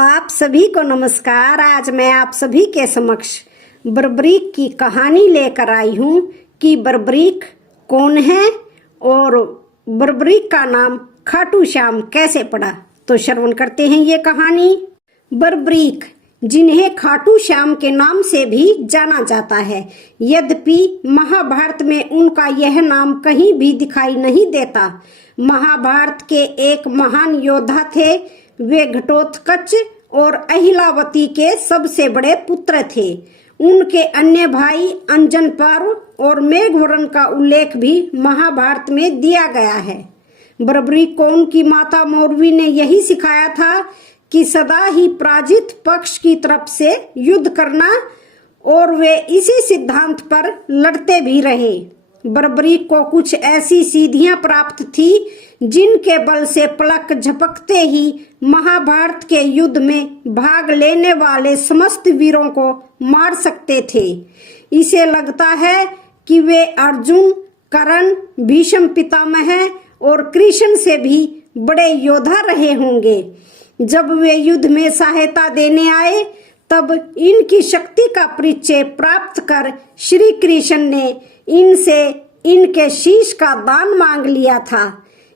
आप सभी को नमस्कार। आज मैं आप सभी के समक्ष बर्बरीक की कहानी लेकर आई हूँ कि बर्बरीक कौन है और बर्बरीक का नाम खाटू श्याम कैसे पड़ा। तो श्रवण करते हैं ये कहानी। बर्बरीक, जिन्हें खाटू श्याम के नाम से भी जाना जाता है, यद्यपि महाभारत में उनका यह नाम कहीं भी दिखाई नहीं देता। महाभारत के एक महान योद्धा थे। वे घटोत्कच और अहिलावती के सबसे बड़े पुत्र थे। उनके अन्य भाई अंजन पर्व और मेघवर्ण का उल्लेख भी महाभारत में दिया गया है। बर्बरीक को उनकी माता मौरवी ने यही सिखाया था कि सदा ही पराजित पक्ष की तरफ से युद्ध करना, और वे इसी सिद्धांत पर लड़ते भी रहे। बर्बरीक को कुछ ऐसी सिद्धियां प्राप्त थी जिनके बल से पलक झपकते ही महाभारत के युद्ध में भाग लेने वाले समस्त वीरों को मार सकते थे। इसे लगता है कि वे अर्जुन, कर्ण, भीष्म पितामह और कृष्ण से भी बड़े योद्धा रहे होंगे। जब वे युद्ध में सहायता देने आए तब इनकी शक्ति का परिचय प्राप्त कर श्री कृष्ण ने इनसे इनके शीश का दान मांग लिया था।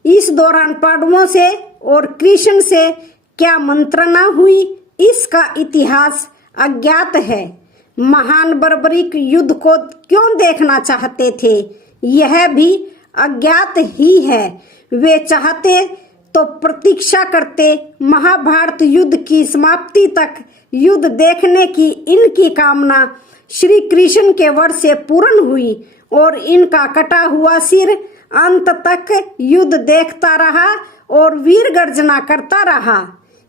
इस दौरान पांडवों से और कृष्ण से क्या मंत्रणा हुई, इसका इतिहास अज्ञात है। महान बर्बरीक युद्ध को क्यों देखना चाहते थे, यह भी अज्ञात ही है। वे चाहते तो प्रतीक्षा करते। महाभारत युद्ध की समाप्ति तक युद्ध देखने की इनकी कामना श्री कृष्ण के वर से पूर्ण हुई और इनका कटा हुआ सिर अंत तक युद्ध देखता रहा और वीर गर्जना करता रहा।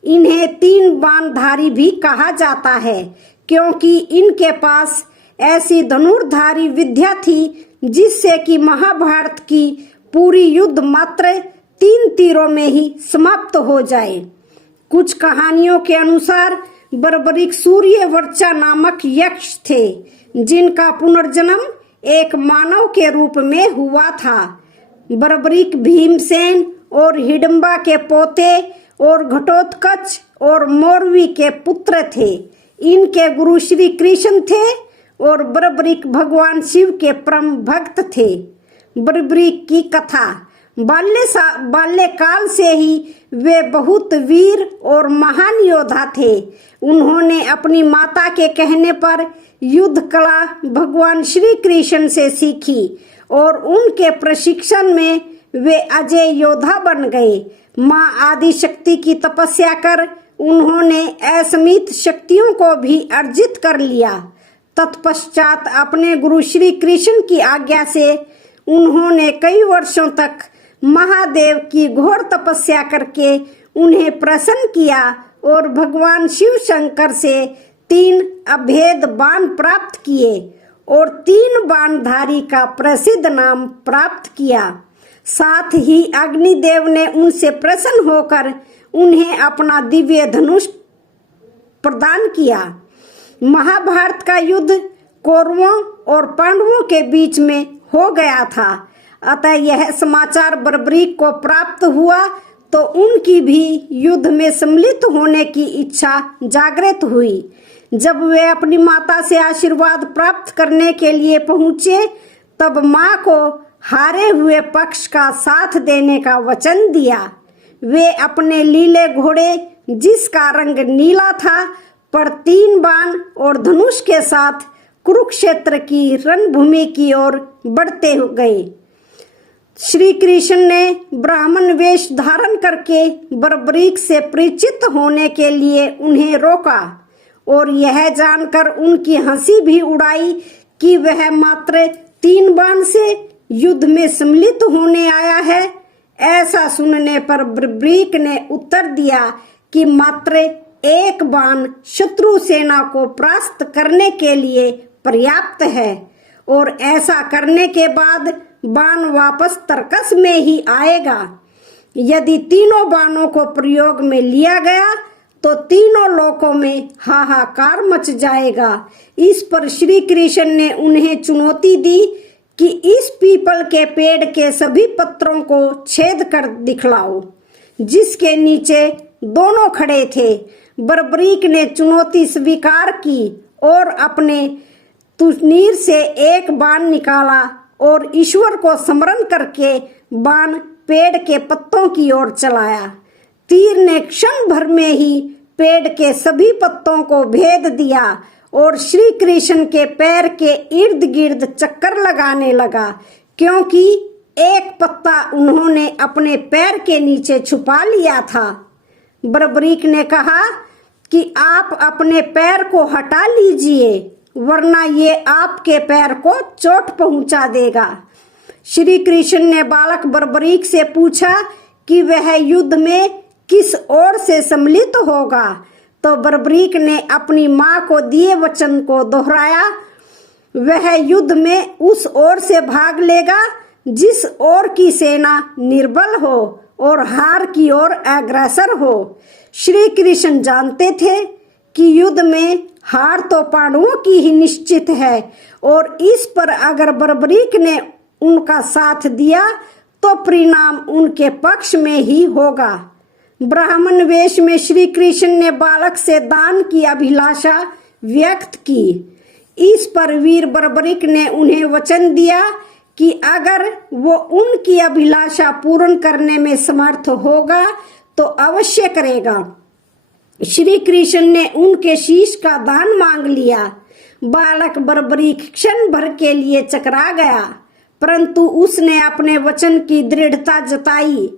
इन्हें 3 बाणधारी भी कहा जाता है क्योंकि इनके पास ऐसी धनुर्धारी विद्या थी जिससे कि महाभारत की पूरी युद्ध मात्र 3 तीरों में ही समाप्त हो जाए। कुछ कहानियों के अनुसार बर्बरीक सूर्यवर्चा नामक यक्ष थे जिनका पुनर्जन्म एक मानव के रूप में हुआ था। बर्बरीक भीमसेन और हिडम्बा के पोते और घटोत्कच और मौरवी के पुत्र थे। इनके गुरु श्री कृष्ण थे और बर्बरीक भगवान शिव के परम भक्त थे। बर्बरीक की कथा। बाल्यकाल से ही वे बहुत वीर और महान योद्धा थे। उन्होंने अपनी माता के कहने पर युद्ध कला भगवान श्री कृष्ण से सीखी और उनके प्रशिक्षण में वे अजय योद्धा बन गए। माँ आदि शक्ति की तपस्या कर उन्होंने असीमित शक्तियों को भी अर्जित कर लिया। तत्पश्चात अपने गुरु श्री कृष्ण की आज्ञा से उन्होंने कई वर्षों तक महादेव की घोर तपस्या करके उन्हें प्रसन्न किया और भगवान शिव शंकर से 3 अभेद बाण प्राप्त किए और 3 बाणधारी का प्रसिद्ध नाम प्राप्त किया। साथ ही अग्निदेव ने उनसे प्रसन्न होकर उन्हें अपना दिव्य धनुष प्रदान किया। महाभारत का युद्ध कौरवों और पांडवों के बीच में हो गया था। अतः यह समाचार बर्बरीक को प्राप्त हुआ तो उनकी भी युद्ध में सम्मिलित होने की इच्छा जागृत हुई। जब वे अपनी माता से आशीर्वाद प्राप्त करने के लिए पहुंचे तब मां को हारे हुए पक्ष का साथ देने का वचन दिया। वे अपने लीले घोड़े, जिसका रंग नीला था, पर 3 बाण और धनुष के साथ कुरुक्षेत्र की रणभूमि की ओर बढ़ते गए। श्री कृष्ण ने ब्राह्मण वेश धारण करके बर्बरीक से परिचित होने के लिए उन्हें रोका और यह जानकर उनकी हंसी भी उड़ाई कि वह मात्र 3 बाण से युद्ध में सम्मिलित होने आया है। ऐसा सुनने पर बर्बरीक ने उत्तर दिया कि मात्र 1 बाण शत्रु सेना को परास्त करने के लिए पर्याप्त है और ऐसा करने के बाद बाण वापस तर्कस में ही आएगा। यदि 3 बाणों को प्रयोग में लिया गया तो 3 लोकों में हाहाकार मच जाएगा। इस पर श्री कृष्ण ने उन्हें चुनौती दी कि इस पीपल के पेड़ के सभी पत्रों को छेद कर दिखलाओ। जिसके नीचे दोनों खड़े थे। बर्बरीक ने चुनौती स्वीकार की और अपने तुनीर से एक बाण निकाला और ईश्वर को स्मरण करके बाण पेड़ के पत्तों की ओर चलाया। तीर ने क्षण भर में ही पेड़ के सभी पत्तों को भेद दिया और श्री कृष्ण के पैर के इर्द गिर्द चक्कर लगाने लगा, क्योंकि एक पत्ता उन्होंने अपने पैर के नीचे छुपा लिया था। बर्बरीक ने कहा कि आप अपने पैर को हटा लीजिए, वरना ये आपके पैर को चोट पहुंचा देगा। श्री कृष्ण ने बालक बर्बरीक से पूछा कि वह युद्ध में किस ओर से सम्मिलित होगा, तो बर्बरीक ने अपनी मां को दिए वचन को दोहराया। वह युद्ध में उस ओर से भाग लेगा जिस ओर की सेना निर्बल हो और हार की ओर अग्रसर हो। श्री कृष्ण जानते थे कि युद्ध में हार तो पांडवों की ही निश्चित है और इस पर अगर बर्बरीक ने उनका साथ दिया तो परिणाम उनके पक्ष में ही होगा। ब्राह्मण वेश में श्री कृष्ण ने बालक से दान की अभिलाषा व्यक्त की। इस पर वीर बर्बरीक ने उन्हें वचन दिया कि अगर वो उनकी अभिलाषा पूर्ण करने में समर्थ होगा तो अवश्य करेगा। श्री कृष्ण ने उनके शीश का दान मांग लिया। बालक बर्बरीक क्षण भर के लिए चकरा गया, परंतु उसने अपने वचन की दृढ़ता जताई।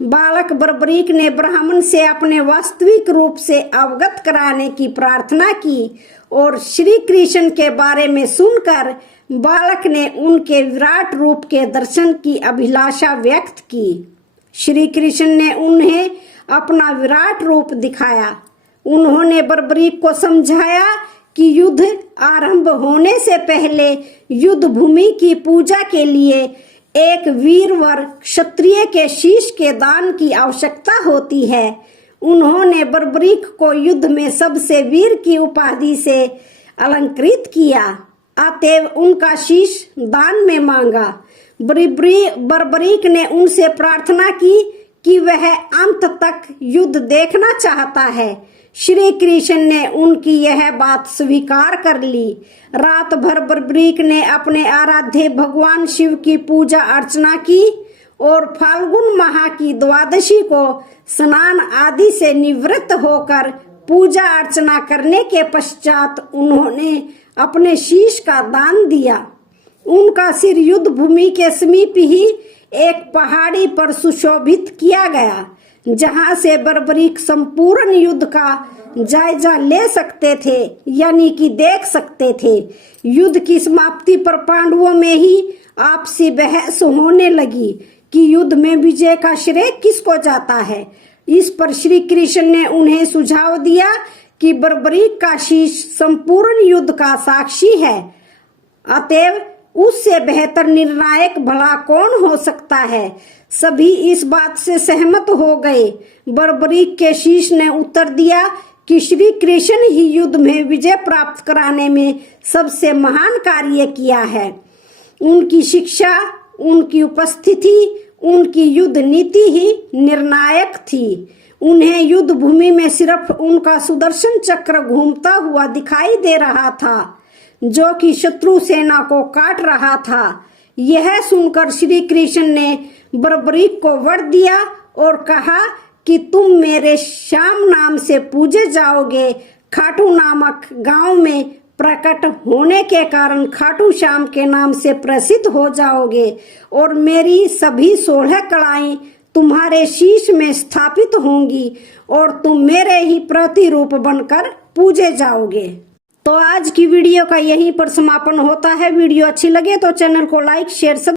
बालक बर्बरीक ने ब्राह्मण से अपने वास्तविक रूप से अवगत कराने की प्रार्थना की और श्री कृष्ण के बारे में सुनकर बालक ने उनके विराट रूप के दर्शन की अभिलाषा व्यक्त की। श्री कृष्ण ने उन्हें अपना विराट रूप दिखाया। उन्होंने बर्बरीक को समझाया कि युद्ध आरंभ होने से पहले युद्ध भूमि की पूजा के लिए एक वीरवर क्षत्रिय के शीश के दान की आवश्यकता होती है। उन्होंने बर्बरीक को युद्ध में सबसे वीर की उपाधि से अलंकृत किया, अतएव उनका शीश दान में मांगा। बर्बरीक ने उनसे प्रार्थना की कि वह अंत तक युद्ध देखना चाहता है। श्री कृष्ण ने उनकी यह बात स्वीकार कर ली। रात भर बर्बरीक ने अपने आराध्य भगवान शिव की पूजा अर्चना की और फाल्गुन माह की द्वादशी को स्नान आदि से निवृत्त होकर पूजा अर्चना करने के पश्चात उन्होंने अपने शीश का दान दिया। उनका सिर युद्ध भूमि के समीप ही एक पहाड़ी पर सुशोभित किया गया, जहां से बर्बरीक संपूर्ण युद्ध का जायजा ले सकते थे, यानी कि देख सकते थे। युद्ध की समाप्ति पर पांडवों में ही आपसी बहस होने लगी कि युद्ध में विजय का श्रेय किसको जाता है। इस पर श्री कृष्ण ने उन्हें सुझाव दिया कि बर्बरीक का शीश संपूर्ण युद्ध का साक्षी है, अतएव उससे बेहतर निर्णायक भला कौन हो सकता है। सभी इस बात से सहमत हो गए। बर्बरीक के शीश ने उत्तर दिया कि श्री कृष्ण ही युद्ध में विजय प्राप्त कराने में सबसे महान कार्य किया है। उनकी शिक्षा, उनकी उपस्थिति, उनकी युद्ध नीति ही निर्णायक थी। उन्हें युद्ध भूमि में सिर्फ उनका सुदर्शन चक्र घूमता हुआ दिखाई दे रहा था, जो कि शत्रु सेना को काट रहा था। यह सुनकर श्री कृष्ण ने बर्बरीक को वर दिया और कहा कि तुम मेरे श्याम नाम से पूजे जाओगे। खाटू नामक गांव में प्रकट होने के कारण खाटू श्याम के नाम से प्रसिद्ध हो जाओगे और मेरी सभी 16 कलाएं तुम्हारे शीश में स्थापित होंगी और तुम मेरे ही प्रतिरूप बनकर पूजे जाओगे। तो आज की वीडियो का यहीं पर समापन होता है। वीडियो अच्छी लगे तो चैनल को लाइक, शेयर